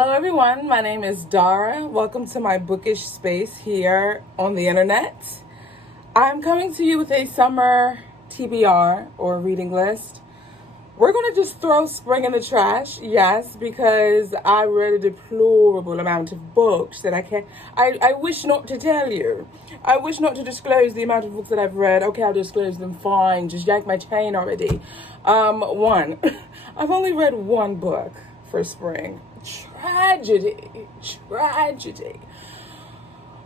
Hello everyone, my name is Dara. Welcome to my bookish space here on the internet. I'm coming to you with a summer TBR or reading list. We're going to just throw spring in the trash, yes, because I read a deplorable amount of books that I wish not to tell you. I wish not to disclose the amount of books that I've read. Okay, I'll disclose them, fine, just yank my chain already. One, I've only read one book for spring. Tragedy.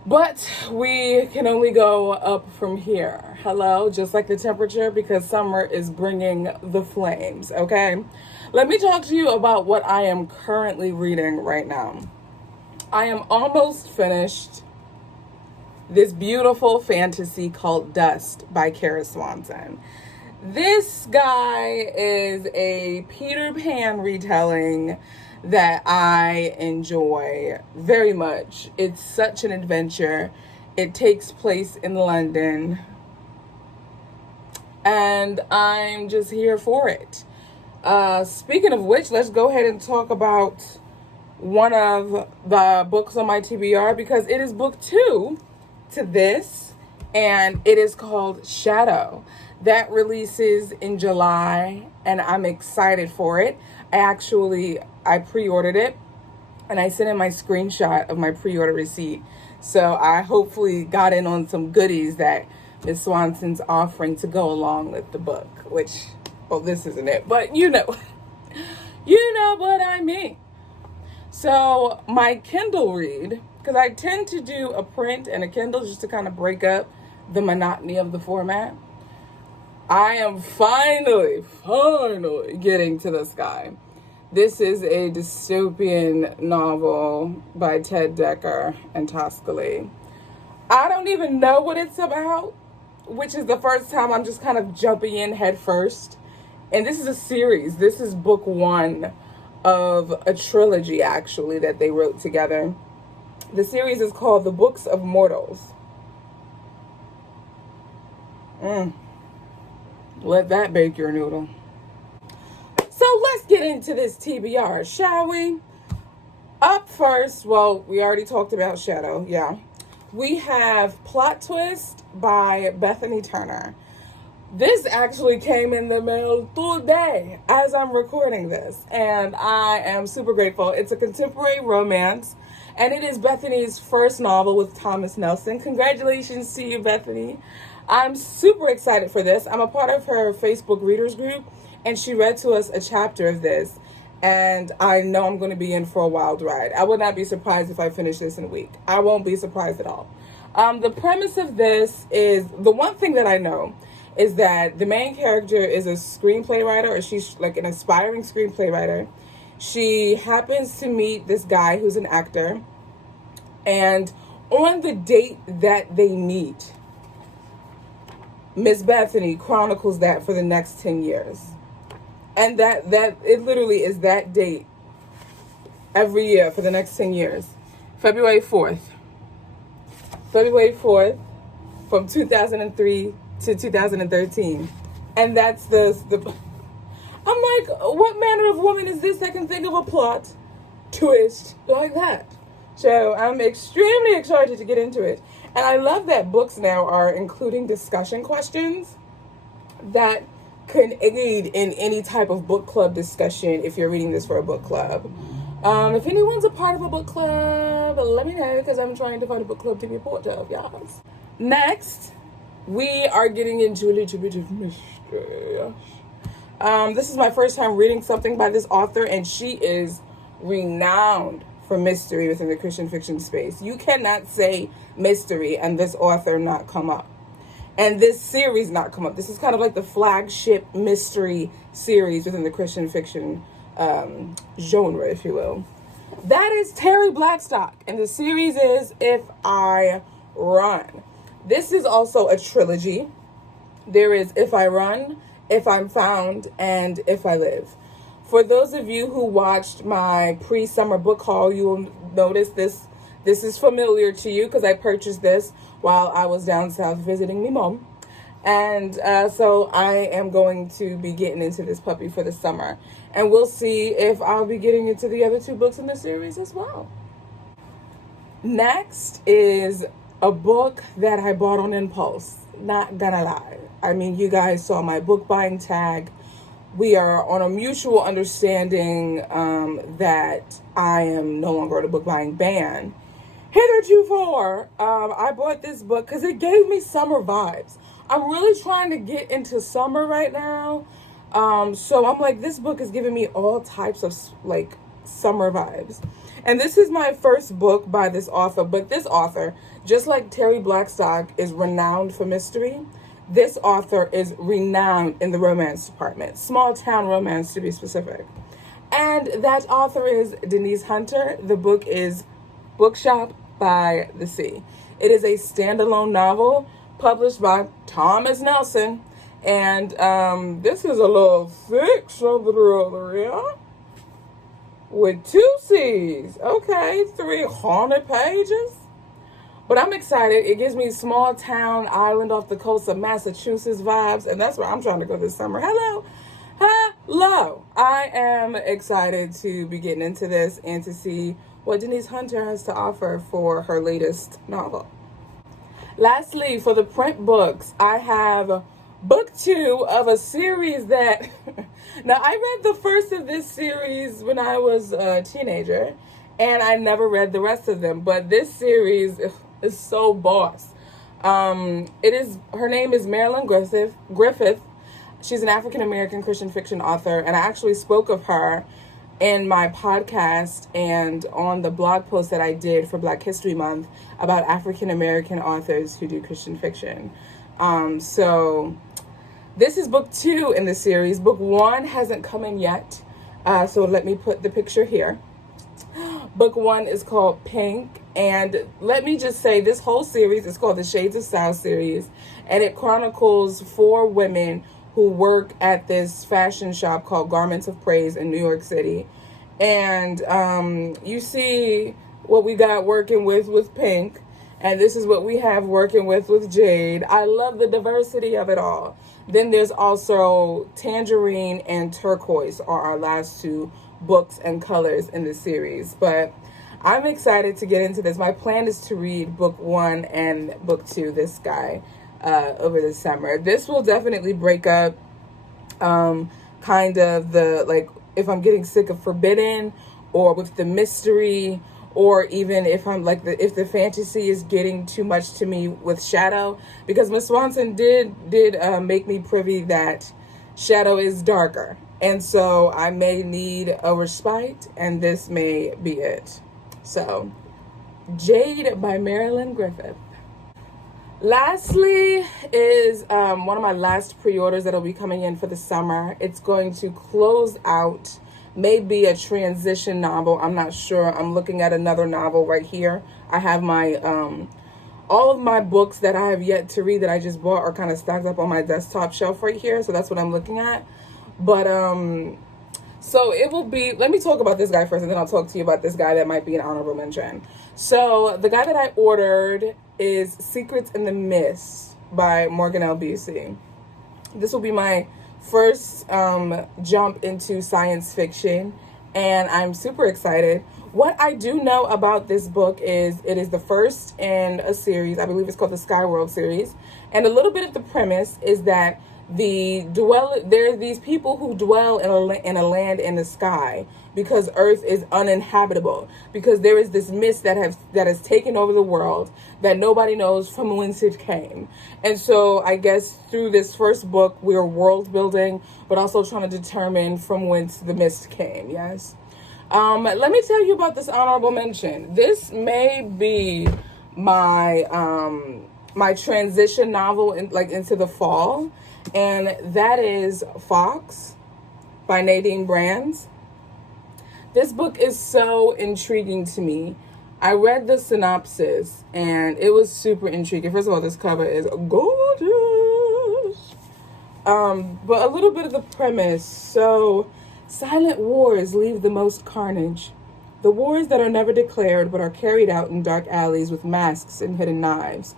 But we can only go up from here. Hello, just like the temperature, because summer is bringing the flames, okay? Let me talk to you about what I am currently reading right now. I am almost finished this beautiful fantasy called Dust by Kara Swanson. This guy is a Peter Pan retelling that I enjoy very much. It's such an adventure. It takes place in London, and I'm just here for it. Speaking of which, let's go ahead and talk about one of the books on my TBR, because it is book 2 to this, and it is called Shadow. That releases in July, and I'm excited for it. I pre-ordered it, and I sent in my screenshot of my pre-order receipt. So I hopefully got in on some goodies that Ms. Swanson's offering to go along with the book, which, well, this isn't it, but you know what I mean. So my Kindle read, because I tend to do a print and a Kindle just to kind of break up the monotony of the format. I am finally getting to this guy. This is a dystopian novel by Ted Dekker and Tosca Lee. I don't even know what it's about, which is the first time I'm just kind of jumping in head first. And this is a series. This is book 1 of a trilogy, actually, that they wrote together. The series is called The Books of Mortals. Let that bake your noodle. So let's get into this TBR, shall we? Up first, well, we already talked about Shadow, yeah. We have Plot Twist by Bethany Turner. This actually came in the mail today as I'm recording this, and I am super grateful. It's a contemporary romance, and it is Bethany's first novel with Thomas Nelson. Congratulations to you, Bethany. I'm super excited for this. I'm a part of her Facebook readers group, and she read to us a chapter of this, and I know I'm going to be in for a wild ride. I would not be surprised if I finish this in a week. I won't be surprised at all. The premise of this is, the one thing that I know is that the main character is a screenplay writer, or she's like an aspiring screenplay writer. She happens to meet this guy who's an actor, and on the date that they meet, Miss Bethany chronicles that for the next 10 years. And that it literally is that date every year for the next 10 years. February 4th from 2003 to 2013. And that's the I'm like, what manner of woman is this that can think of a plot twist like that? So I'm extremely excited to get into it. And I love that books now are including discussion questions that can aid in any type of book club discussion if you're reading this for a book club. If anyone's a part of a book club, let me know, because I'm trying to find a book club to be a part of, y'all. Next, we are getting into a little bit of mystery. This is my first time reading something by this author, and she is renowned for mystery within the Christian fiction space. You cannot say mystery and this author not come up, and this series not come up. This is kind of like the flagship mystery series within the Christian fiction genre, if you will. That is Terry Blackstock, and the series is If I Run. This is also a trilogy. There is If I Run, If I'm Found, and If I Live. For those of you who watched my pre-summer book haul, you will notice this is familiar to you, because I purchased this while I was down south visiting my mom. And so I am going to be getting into this puppy for the summer. And we'll see if I'll be getting into the other two books in the series as well. Next is a book that I bought on impulse. Not gonna lie. I mean, you guys saw my book buying tag. We are on a mutual understanding that I am no longer on a book buying ban. Heretofore, I bought this book because it gave me summer vibes. I'm really trying to get into summer right now. So I'm like, this book is giving me all types of like summer vibes. And this is my first book by this author. But this author, just like Terry Blackstock is renowned for mystery, this author is renowned in the romance department. Small town romance, to be specific. And that author is Denise Hunter. The book is Bookshop by the Sea. It is a standalone novel published by Thomas Nelson. And this is a little thick, something or other, yeah? With 2 C's. Okay, 300 pages. But I'm excited. It gives me small town, island off the coast of Massachusetts vibes. And that's where I'm trying to go this summer. Hello. I am excited to be getting into this and to see what Denise Hunter has to offer for her latest novel. Lastly, for the print books, I have book 2 of a series that... Now, I read the first of this series when I was a teenager, and I never read the rest of them. But this series is so boss. Her name is Marilyn Griffith. She's an African-American Christian fiction author, and I actually spoke of her in my podcast and on the blog post that I did for Black History Month about African-American authors who do Christian fiction. So this is book 2 in the series. Book 1 hasn't come in yet, so let me put the picture here. Book 1 is called Pink, and let me just say this whole series is called the Shades of Style series, and it chronicles 4 women who work at this fashion shop called Garments of Praise in New York City. And you see what we got working with Pink, and this is what we have working with Jade. I love the diversity of it all. Then there's also Tangerine and Turquoise are our last 2 books and colors in the series. But I'm excited to get into this. My plan is to read book 1 and book 2, this guy, over the summer. This will definitely break up kind of the, like, if I'm getting sick of Forbidden or with the mystery, or even if I'm like if the fantasy is getting too much to me with Shadow, because Miss Swanson did make me privy that Shadow is darker, and so I may need a respite, and this may be it. So, Jade by Marilyn Griffith. Lastly is one of my last pre-orders that'll be coming in for the summer. It's going to close out maybe a transition novel. I'm not sure. I'm looking at another novel right here. I have my all of my books that I have yet to read that I just bought are kind of stacked up on my desktop shelf right here. So that's what I'm looking at. But so it will be, let me talk about this guy first, and then I'll talk to you about this guy that might be an honorable mention. So the guy that I ordered is Secrets in the Mist by Morgan L. Busey. This will be my first jump into science fiction, and I'm super excited. What I do know about this book is it is the first in a series. I believe it's called the Skyworld series. And a little bit of the premise is that there are these people who dwell in a land in the sky because Earth is uninhabitable, because there is this mist that has taken over the world that nobody knows from whence it came. And so I guess through this first book we're world building, but also trying to determine from whence the mist came. Yes. Let me tell you about this honorable mention. This may be my my transition novel into the fall. And that is Fox by Nadine Brands. This book is so intriguing to me. I read the synopsis and it was super intriguing. First of all, this cover is gorgeous. But a little bit of the premise. So, silent wars leave the most carnage. The wars that are never declared but are carried out in dark alleys with masks and hidden knives.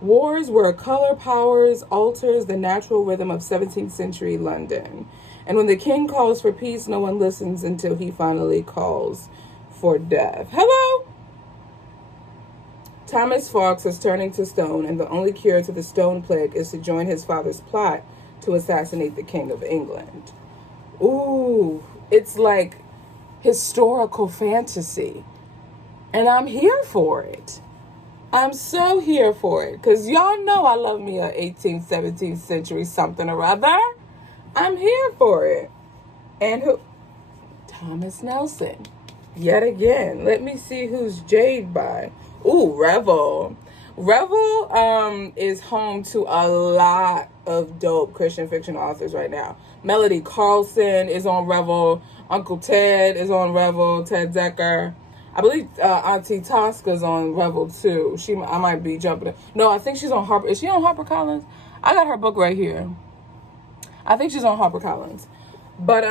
Wars where color powers alters the natural rhythm of 17th century London. And when the king calls for peace, no one listens until he finally calls for death. Hello? Thomas Fawkes is turning to stone, and the only cure to the stone plague is to join his father's plot to assassinate the King of England. Ooh, it's like historical fantasy. And I'm here for it. I'm so here for it. Because y'all know I love me a 18th, 17th century something or other. I'm here for it. And who? Thomas Nelson. Yet again. Let me see who's Jade by. Ooh, Revel. Revel is home to a lot of dope Christian fiction authors right now. Melody Carlson is on Revel. Uncle Ted is on Revel. Ted Decker. I believe Auntie Tosca's on Revel too. I might be jumping. No, I think she's on Harper. Is she on HarperCollins? I got her book right here. I think she's on HarperCollins. But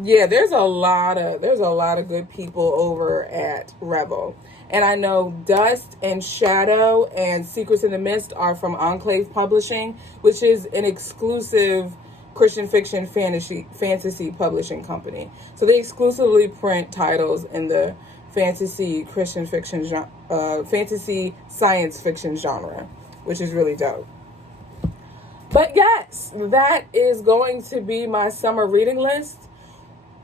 yeah, there's a lot of good people over at Revel. And I know Dust and Shadow and Secrets in the Mist are from Enclave Publishing, which is an exclusive Christian fiction fantasy publishing company. So they exclusively print titles in the fantasy Christian fiction fantasy science fiction genre, which is really dope. But yes, that is going to be my summer reading list.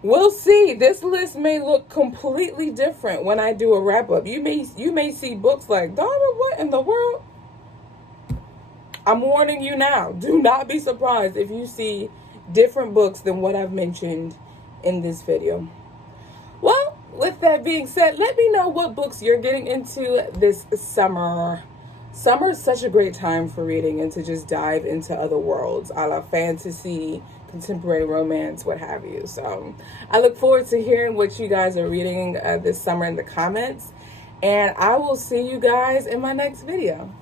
We'll see. This list may look completely different when I do a wrap up. You may see books like, Donna, what in the world? I'm warning you now. Do not be surprised if you see different books than what I've mentioned in this video. Well, with that being said, let me know what books you're getting into this summer. Summer is such a great time for reading and to just dive into other worlds, a la fantasy, contemporary romance, what have you. So I look forward to hearing what you guys are reading this summer in the comments. And I will see you guys in my next video.